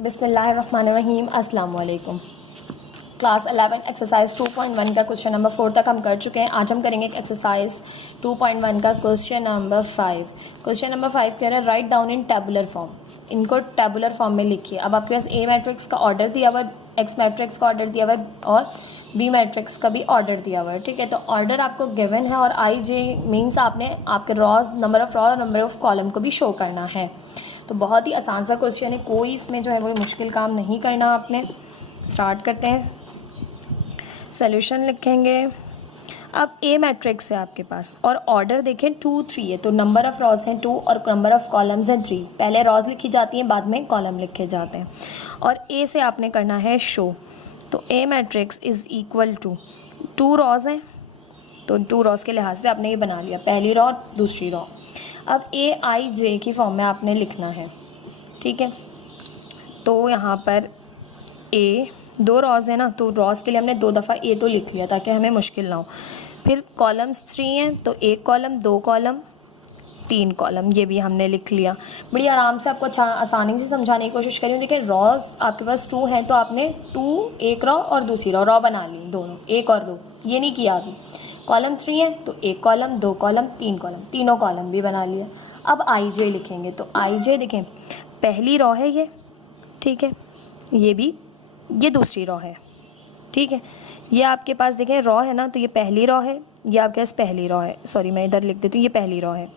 बिस्मिल्लाहिर्रहमानिर्रहीम। अस्सलाम वालेकुम। क्लास 11 एक्सरसाइज 2.1 का क्वेश्चन नंबर 4 तक हम कर चुके हैं। आज हम करेंगे एक्सरसाइज 2.1 का क्वेश्चन नंबर 5। क्वेश्चन नंबर 5 कह रहा है write down in tabular form. इनको टेबुलर फॉर्म में लिखिए। अब आपके पास ए मैट्रिक्स का ऑर्डर दिया हुआ है, एक्स मैट्रिक्स का ऑर्डर दिया हुआ है और बी मैट्रिक्स का भी ऑर्डर दिया हुआ है। ठीक है, तो ऑर्डर आपको गिवन है और आई जे मीन्स आपने आपके रॉज नंबर ऑफ रॉ और नंबर ऑफ कॉलम को भी शो करना है। तो बहुत ही आसान सा क्वेश्चन है, कोई इसमें जो है वो मुश्किल काम नहीं करना आपने। स्टार्ट करते हैं, सॉल्यूशन लिखेंगे। अब ए मैट्रिक्स है आपके पास और ऑर्डर देखें 2 3 है, तो नंबर ऑफ रॉज हैं 2 और नंबर ऑफ कॉलम्स हैं 3। पहले रॉज लिखी जाती हैं, बाद में कॉलम लिखे जाते हैं। और ए से आपने करना है शो, तो a matrix is equal to 2 rows हैं, तो 2 रॉज के लिहाज से आपने ये बना लिया, पहली रॉ और दूसरी रॉ। अब ए आई जे की फॉर्म में आपने लिखना है। ठीक है, तो यहाँ पर ए 2 रॉज है ना, तो रॉज के लिए हमने 2 दफ़ा ए तो लिख लिया ताकि हमें मुश्किल ना हो। फिर कॉलम्स 3 हैं, तो 1 कॉलम 2 कॉलम 3 कॉलम, ये भी हमने लिख लिया। बड़ी आराम से आपको अच्छा आसानी से समझाने की कोशिश करी हूँ। देखिए रॉज आपके पास 2 हैं, तो आपने 2 एक रॉ और दूसरी रॉ बना ली, दोनों 1 और 2, ये नहीं किया अभी। कॉलम 3 है, तो 1 कॉलम 2 कॉलम 3 कॉलम, तीनों कॉलम भी बना लिया। अब आई जे लिखेंगे, तो आई जे देखें पहली रॉ है ये, ठीक है, ये दूसरी रॉ है। ठीक है, ये आपके पास देखें रॉ है ना, तो ये पहली रॉ है, ये आपके पास पहली रॉ है, सॉरी मैं इधर लिख देती हूँ, ये पहली रॉ है।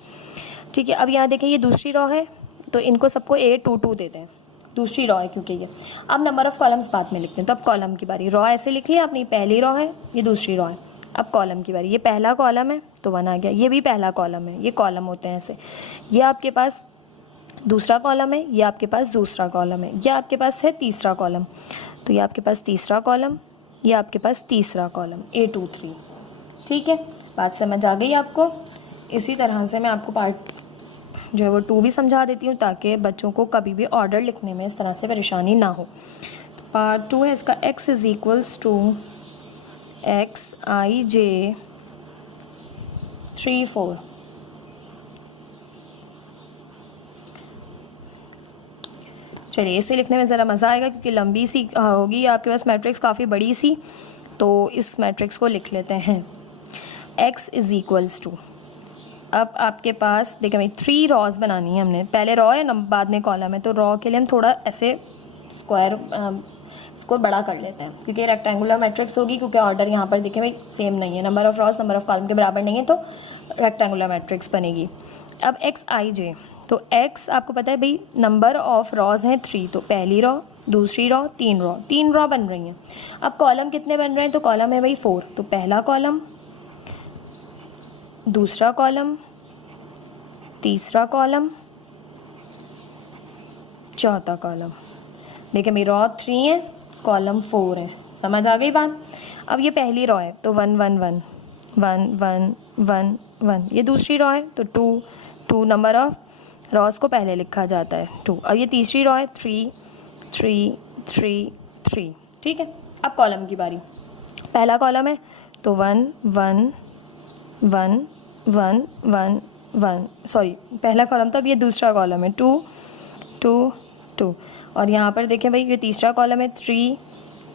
ठीक है, अब यहाँ देखें ये दूसरी रॉ है, तो इनको सबको A 2 2 देते हैं, दूसरी रॉ है क्योंकि ये। अब नंबर ऑफ कॉलम्स बाद में लिखते हैं, तो अब कॉलम की बारी। रॉ ऐसे लिख लिया आपने, पहली रॉ है, ये दूसरी रॉ है। अब कॉलम की बारी, ये पहला कॉलम है तो 1 आ गया, ये भी पहला कॉलम है, ये कॉलम होते हैं ऐसे। ये आपके पास दूसरा कॉलम है, ये आपके पास दूसरा कॉलम है, ये आपके पास है तीसरा कॉलम, तो ये आपके पास तीसरा कॉलम, ये आपके पास तीसरा कॉलम, A 2 3। ठीक है, बात समझ आ गई आपको। इसी तरह से मैं आपको पार्ट जो है वो 2 भी समझा देती हूँ ताकि बच्चों को कभी भी ऑर्डर लिखने में इस तरह से परेशानी ना हो। तो पार्ट 2 है इसका, x is equals to x i j 3 4। चलिए इसे लिखने में ज़रा मज़ा आएगा क्योंकि लंबी सी होगी आपके पास मैट्रिक्स, काफ़ी बड़ी सी, तो इस मैट्रिक्स को लिख लेते हैं। x इज़ इक्वल्स टू, अब आपके पास देखें भाई 3 रॉज बनानी है हमने, पहले रॉ है ना बाद में कॉलम है, तो रॉ के लिए हम थोड़ा ऐसे स्क्वायर इसको बड़ा कर लेते हैं क्योंकि रेक्टेंगुलर मैट्रिक्स होगी, क्योंकि ऑर्डर यहाँ पर देखें भाई सेम नहीं है, number of rows number of column के बराबर नहीं है, तो रेक्टेंगुलर मैट्रिक्स बनेगी। अब एक्स आई जे, तो x आपको पता है भाई नंबर ऑफ रॉज हैं 3, तो पहली रॉ दूसरी रॉ 3 रॉ बन रही हैं। अब कॉलम कितने बन रहे हैं, तो कॉलम है भाई 4, तो पहला कॉलम दूसरा कॉलम तीसरा कॉलम चौथा कॉलम। देखिए मेरी रॉ 3 है, कॉलम 4 है, समझ आ गई बात। अब ये पहली रॉ है तो 1 1 1 1 1 1 1, ये दूसरी रॉ है तो 2 2, नंबर ऑफ रॉज को पहले लिखा जाता है 2। अब ये तीसरी रॉ है 3 3 3 3। ठीक है, अब कॉलम की बारी, पहला कॉलम है तो 1 1 1 1 1 1, सॉरी पहला कॉलम था, अब ये दूसरा कॉलम है 2 2 2। और यहाँ पर देखें भाई ये तीसरा कॉलम है 3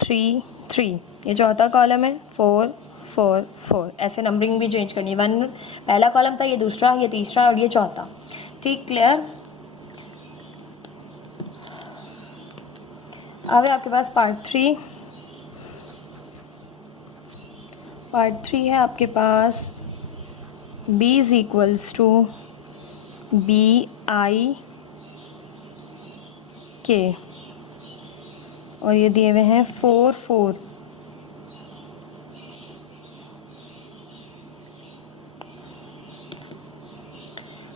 3 3, ये चौथा कॉलम है 4 4 4। ऐसे नंबरिंग भी चेंज करनी है, 1 पहला कॉलम था, ये दूसरा, ये तीसरा और ये चौथा। ठीक, क्लियर। अब है आपके पास पार्ट 3। पार्ट 3 है आपके पास b is equals to B I K, और ये दिए हुए हैं 4 4।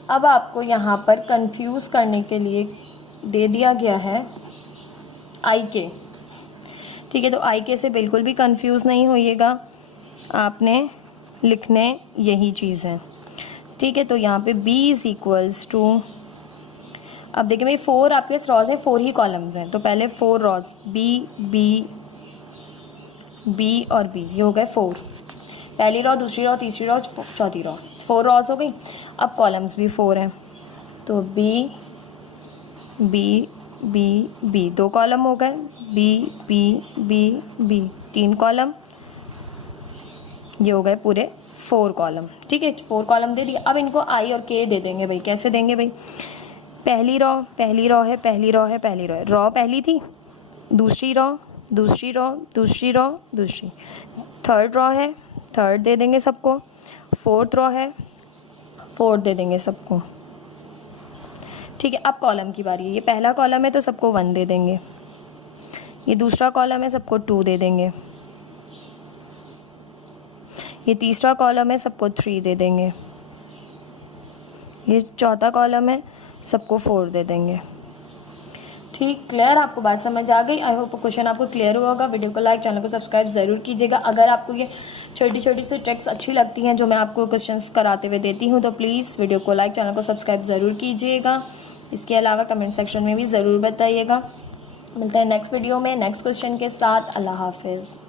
अब आपको यहाँ पर कंफ्यूज करने के लिए दे दिया गया है आई के। ठीक है, तो आई के से बिल्कुल भी कंफ्यूज नहीं होइएगा, आपने लिखने यही चीज़ है। ठीक है, तो यहाँ पे b इज इक्वल्स टू, अब देखिए भाई 4 आपके पास रॉज हैं, 4 ही कॉलम्स हैं, तो पहले 4 रॉज b और b, ये हो गए 4, पहली रॉ दूसरी रॉ तीसरी रॉ चौथी रॉ, 4 रॉज हो गई। अब कॉलम्स भी 4 हैं, तो b बी बी, 2 कॉलम हो गए, B B B B 3 column, ये हो गए पूरे 4 कॉलम। ठीक है, 4 कॉलम दे दिए। अब इनको आई और के दे देंगे भाई। कैसे देंगे भाई? पहली रो है, पहली रो है, पहली रो है, रो पहली थी, दूसरी रो, दूसरी रो, दूसरी रो, दूसरी, थर्ड रो है, थर्ड दे देंगे सबको, फोर्थ रो है, फोर्थ दे देंगे सबको। ठीक है, अब कॉलम की बारी है। ये पहला कॉलम है तो सबको 1 दे देंगे, ये दूसरा कॉलम है सबको 2 दे देंगे, ये तीसरा कॉलम है सबको 3 दे देंगे, ये चौथा कॉलम है सबको 4 दे देंगे। ठीक, क्लियर? आपको बात समझ आ गई? आई होप क्वेश्चन आपको क्लियर हुआ होगा। वीडियो को लाइक, चैनल को सब्सक्राइब ज़रूर कीजिएगा। अगर आपको ये छोटी छोटी सी ट्रिक्स अच्छी लगती हैं जो मैं आपको क्वेश्चंस कराते हुए देती हूँ तो प्लीज़ वीडियो को लाइक, चैनल को सब्सक्राइब ज़रूर कीजिएगा। इसके अलावा कमेंट सेक्शन में भी ज़रूर बताइएगा। मिलते हैं नेक्स्ट वीडियो में नेक्स्ट क्वेश्चन के साथ। अल्लाह हाफिज़।